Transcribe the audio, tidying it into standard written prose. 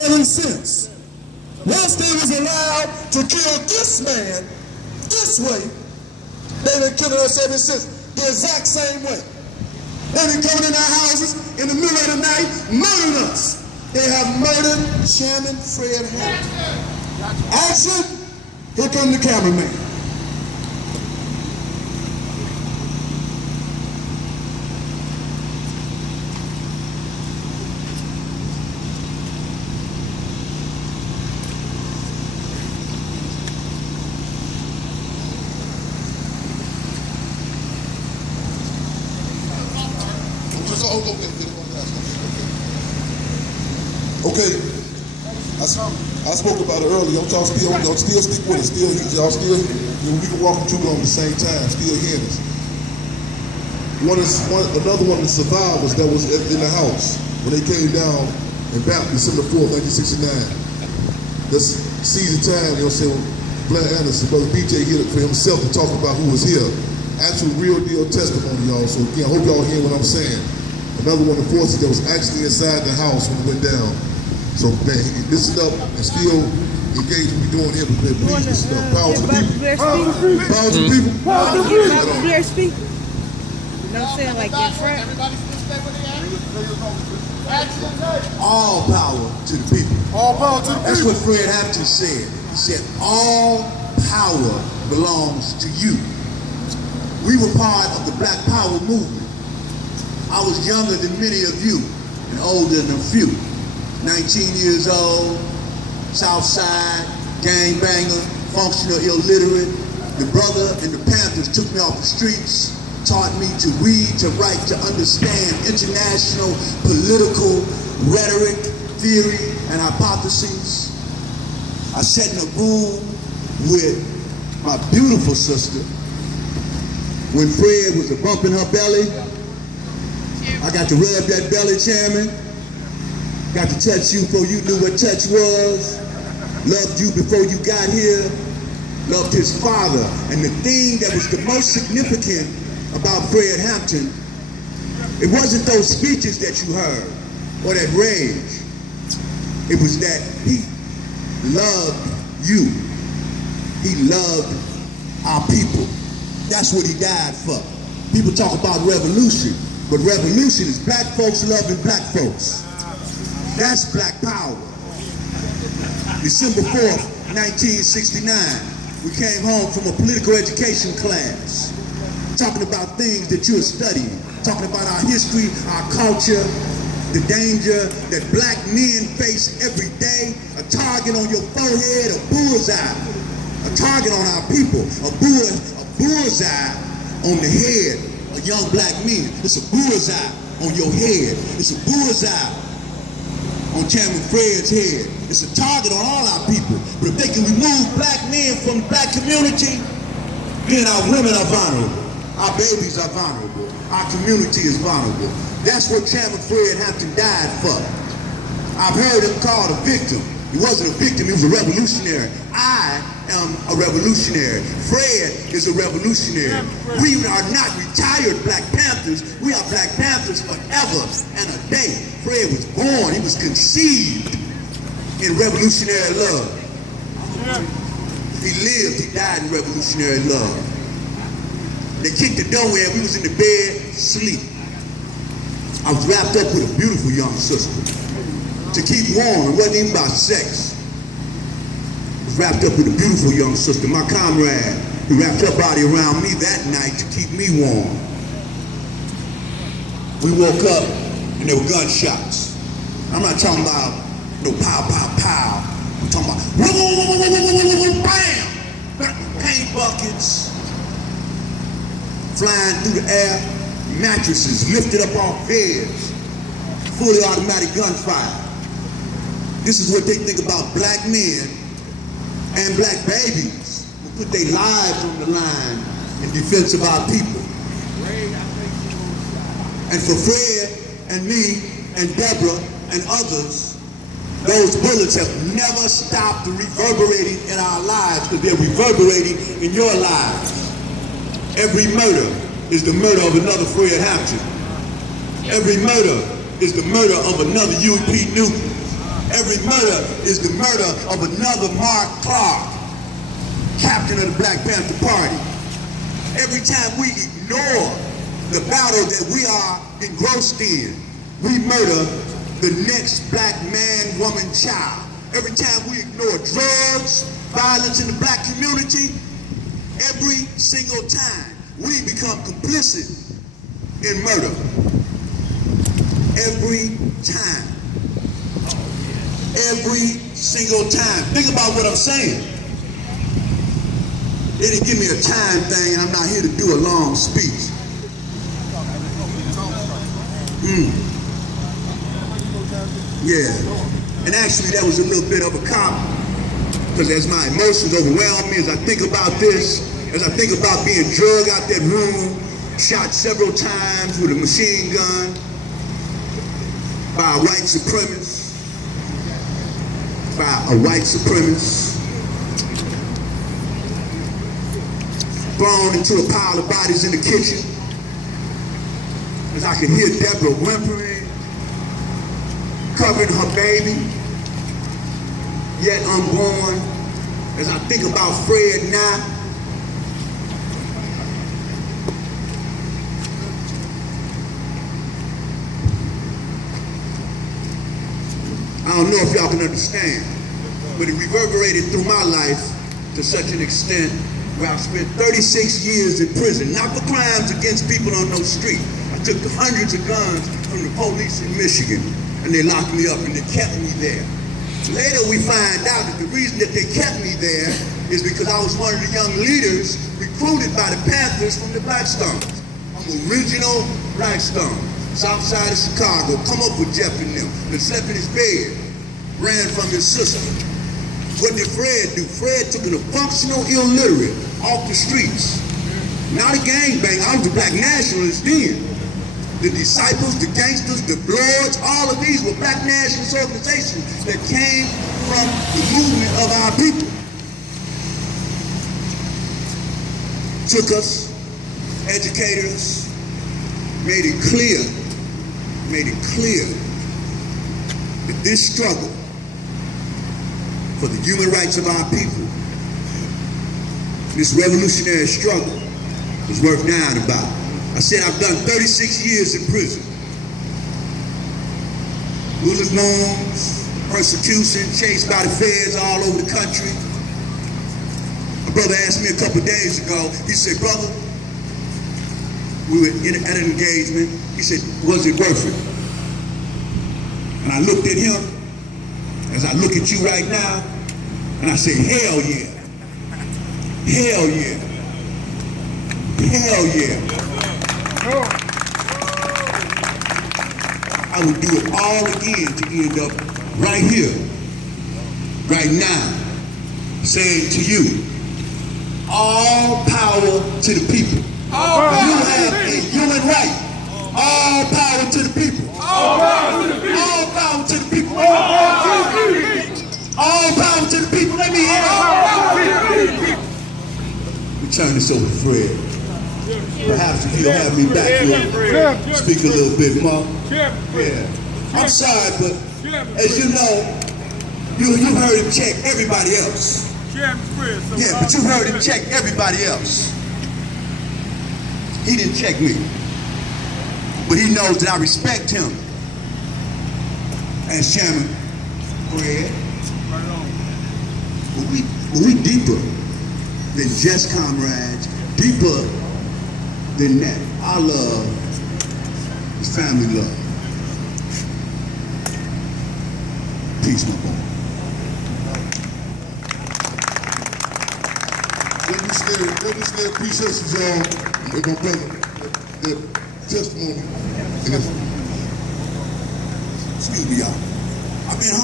ever since. Once they was allowed to kill this man this way, they've been killing us ever since, the exact same way. They've been coming in our houses in the middle of the night, murdering us. They have murdered Chairman Fred Hampton. Action! Here comes the cameraman. Okay, I spoke about it earlier. Y'all still stick with us. Y'all still, we can walk through it on the same time. Still hearing us. Another one of the survivors that was in the house when they came down and back December 4th, 1969. Let's see the time. You know what I'm saying? Blair Anderson, Brother BJ here for himself to talk about who was here. Actual real deal testimony, y'all. So again, I hope y'all hear what I'm saying. Another one of the forces that was actually inside the house when it went down. So man, listen up and still engage what we're doing here. But please listen up. Power to the people. Power to the people. Power to the people. Blair speak. You know what I'm saying? Like in front. All power to the people. All power to the people. That's what Fred Hampton said. He said, all power belongs to you. We were part of the Black Power movement. I was younger than many of you and older than a few. 19 years old, South Side, gangbanger, functional illiterate. The brother and the Panthers took me off the streets, taught me to read, to write, to understand international political rhetoric, theory, and hypotheses. I sat in a room with my beautiful sister when Fred was a bump in her belly. I got to rub that belly, Chairman. Got to touch you before you knew what touch was. Loved you before you got here. Loved his father. And the thing that was the most significant about Fred Hampton, it wasn't those speeches that you heard or that rage. It was that he loved you. He loved our people. That's what he died for. People talk about revolution, but revolution is black folks loving black folks. That's black power. December 4th, 1969, we came home from a political education class, talking about things that you're studying, talking about our history, our culture, the danger that black men face every day, a target on your forehead, a bullseye, a target on our people, a bullseye on the head of young black men. It's a bullseye on your head. It's a bullseye on Chairman Fred's head. It's a target on all our people. But if they can remove black men from the black community, then our women are vulnerable. Our babies are vulnerable. Our community is vulnerable. That's what Chairman Fred Hampton died for. I've heard him called a victim. He wasn't a victim, he was a revolutionary. I am a revolutionary. Fred is a revolutionary. We are not retired Black Panthers. We are Black Panthers forever and a day. Fred was born, he was conceived in revolutionary love. He lived, he died in revolutionary love. They kicked the door in, we was in the bed, sleep. I was wrapped up with a beautiful young sister. To keep warm, it wasn't even about sex. I was wrapped up with a beautiful young sister, my comrade, who wrapped her body around me that night to keep me warm. We woke up and there were gunshots. I'm not talking about no pow, pow, pow. I'm talking about bam! Paint buckets flying through the air, mattresses lifted up off beds, fully automatic gunfire. This is what they think about black men and black babies who put their lives on the line in defense of our people. And for Fred and me and Deborah and others, those bullets have never stopped reverberating in our lives because they're reverberating in your lives. Every murder is the murder of another Fred Hampton. Every murder is the murder of another U.P. Newton. Every murder is the murder of another Mark Clark, captain of the Black Panther Party. Every time we ignore the battle that we are engrossed in, we murder the next black man, woman, child. Every time we ignore drugs, violence in the black community, every single time we become complicit in murder. Every time. Every single time. Think about what I'm saying. They didn't give me a time thing, and I'm not here to do a long speech. Yeah. And actually, that was a little bit of a cop, because as my emotions overwhelm me, as I think about this, as I think about being drugged out that room, shot several times with a machine gun by a white supremacist, thrown into a pile of bodies in the kitchen, as I could hear Deborah whimpering, covering her baby, yet unborn. As I think about Fred now, I don't know if y'all can understand, but it reverberated through my life to such an extent where I spent 36 years in prison, not for crimes against people on no street. I took the hundreds of guns from the police in Michigan, and they locked me up and they kept me there. Later we find out that the reason that they kept me there is because I was one of the young leaders recruited by the Panthers from the Blackstones. I'm original Blackstone, south side of Chicago, come up with Jeff and them, and slept in his bed, ran from his sister. What did Fred do? Fred took a functional illiterate off the streets. Not a gangbanger, I was a black nationalist then. The Disciples, the Gangsters, the Bloods, all of these were black nationalist organizations that came from the movement of our people. Took us, educated us, made it clear that this struggle for the human rights of our people, this revolutionary struggle, is worth dying about. I said I've done 36 years in prison. Rulers' wounds, persecution, chased by the feds all over the country. My brother asked me a couple days ago, he said, brother, we were at an engagement. He said, was it worth it? And I looked at him, as I look at you right now, and I said, hell yeah. Hell yeah. Hell yeah. I would do it all again to end up right here, right now, saying to you, all power to the people. You have a human right. All power to the people. All power to the people. All power to the people. All power to the people. Let me hear it. We turn this over to Fred. Perhaps if you'll have me back, you'll speak a little bit more. Yeah. I'm sorry, but as you know, you heard him check everybody else. Yeah, but you heard him check everybody else. He didn't check me. But he knows that I respect him as Chairman Fred. But we deeper than just comrades, deeper than that. Our love is family love. Peace, my boy. Legislative appreciation, y'all. They're going to bring their testimony. Excuse me, y'all. I've been